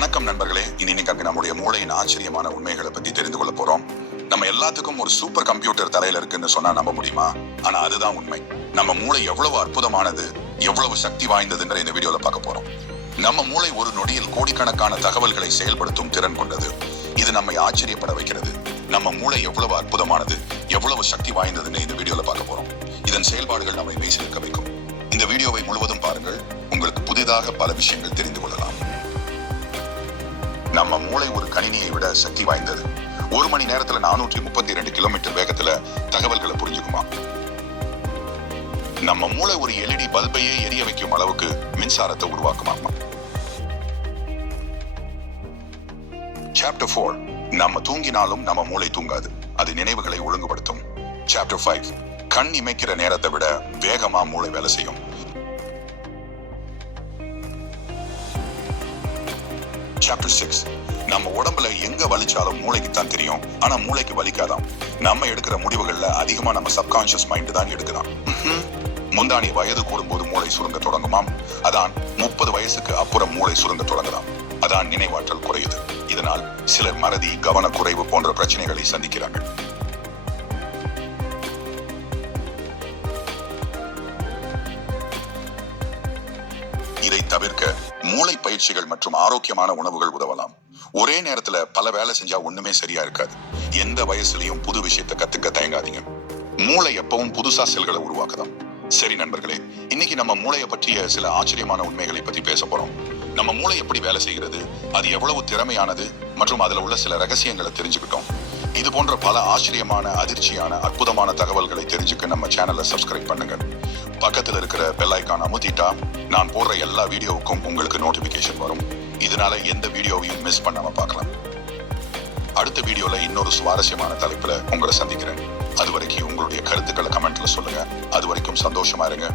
வணக்கம் நண்பர்களே. இன்னைக்கு நம்முடைய மூளையின் ஆச்சரியமான உண்மைகளை பத்தி தெரிந்து கொள்ள போறோம். நம்ம எல்லாத்துக்கும் ஒரு சூப்பர் கம்ப்யூட்டர் தலையில இருக்குன்னு சொன்னா நம்ப முடியுமா? ஆனா அதுதான் உண்மை. நம்ம மூளை எவ்வளவு அற்புதமானது எவ்வளவு சக்தி வாய்ந்ததுன்ற இந்த வீடியோல பார்க்க போறோம். நம்ம மூளை ஒரு நொடியில் கோடிக்கணக்கான தகவல்களை செயல்படுத்தும் திறன் கொண்டது. இது நம்மை ஆச்சரியப்பட வைக்கிறது. நம்ம மூளை எவ்வளவு அற்புதமானது எவ்வளவு சக்தி வாய்ந்ததுன்னு இந்த வீடியோல பார்க்க போறோம். இதன் செயல்பாடுகள் நம்மை மெய்சிலிருக்க வைக்கும். இந்த வீடியோவை முழுவதும் பாருங்கள். உங்களுக்கு புதிதாக பல விஷயங்கள் தெரியும் மூளை ஒரு கணினியை விட சக்தி வாய்ந்தது. ஒரு மணி நேரத்துல நானூற்றி முப்பத்தி இரண்டு கிலோமீட்டர் வேகத்துல தகவல்களை புரிஞ்சுக்குமா? நம்ம மூளை ஒரு எல்இடி பல்பையே எரிய வைக்கும் அளவுக்கு மின்சாரத்தை உருவாக்குமா? சாப்டர் ஃபோர் நம்ம தூங்கினாலும் நம்ம மூளை தூங்காது. அது நினைவுகளை ஒழுங்குபடுத்தும். சாப்டர் ஃபைவ் கண் இமைக்கிற நேரத்தை விட வேகமா மூளை வேலை செய்யும். சாப்டர் சிக்ஸ் நம்ம உடம்புல எங்க வலிச்சாலும் மூளைக்கு தான் தெரியும். ஆனா மூளைக்கு வலிக்காதான் நம்ம எடுக்கிற முடிவுகள்ல அதிகமா நம்ம சப்கான்ஷியஸ் மைண்ட் தான் எடுக்கலாம் முந்தானி வயது கூடும்போது மூளை சுருங்க தொடங்குமாம். அதான் முப்பது வயசுக்கு அப்புறம் மூளை சுருங்க தொடங்கலாம் அதான் நினைவாற்றல் குறையுது. இதனால் சிலர் மறதி கவனக்குறைவு போன்ற பிரச்சனைகளை சந்திக்கிறார்கள். பயிற்சிகள் மற்றும் ஆரோக்கியமான உணவுகள் உதவலாம். ஒரே நேரத்துல பல வேலை செஞ்சா ஒண்ணுமே சரியா இருக்காது. எந்த வயசுலயும் புது விஷயத்தை கத்துக்க தயங்காதீங்க. மூளை எப்பவும் புதுசா செல்களை உருவாக்குதாம் சரி நண்பர்களே இன்னைக்கு நம்ம மூளையை பற்றிய சில ஆச்சரியமான உண்மைகளை பத்தி பேச போறோம். நம்ம மூளை எப்படி வேலை செய்கிறது அது எவ்வளவு திறமையானது மற்றும் அதுல உள்ள சில ரகசியங்களை தெரிஞ்சுக்கிட்டோம். இது போன்ற பல ஆச்சரியமான அதிர்ச்சியான அற்புதமான தகவல்களை தெரிஞ்சுக்க நம்ம சேனலை சப்ஸ்கிரைப் பண்ணுங்க. பக்கத்துல இருக்கிற பெல் ஐக்கான் அமுத்திட்டா நான் போடுற எல்லா வீடியோவுக்கும் உங்களுக்கு நோட்டிபிகேஷன் வரும். இதனால எந்த வீடியோவையும் மிஸ் பண்ணாம பார்க்கலாம். அடுத்த வீடியோல இன்னொரு சுவாரஸ்யமான தலைப்புல உங்களை சந்திக்கிறேன். அது வரைக்கும் உங்களுடைய கருத்துக்களை கமெண்ட்ல சொல்லுங்க. அது வரைக்கும் சந்தோஷமா இருங்க.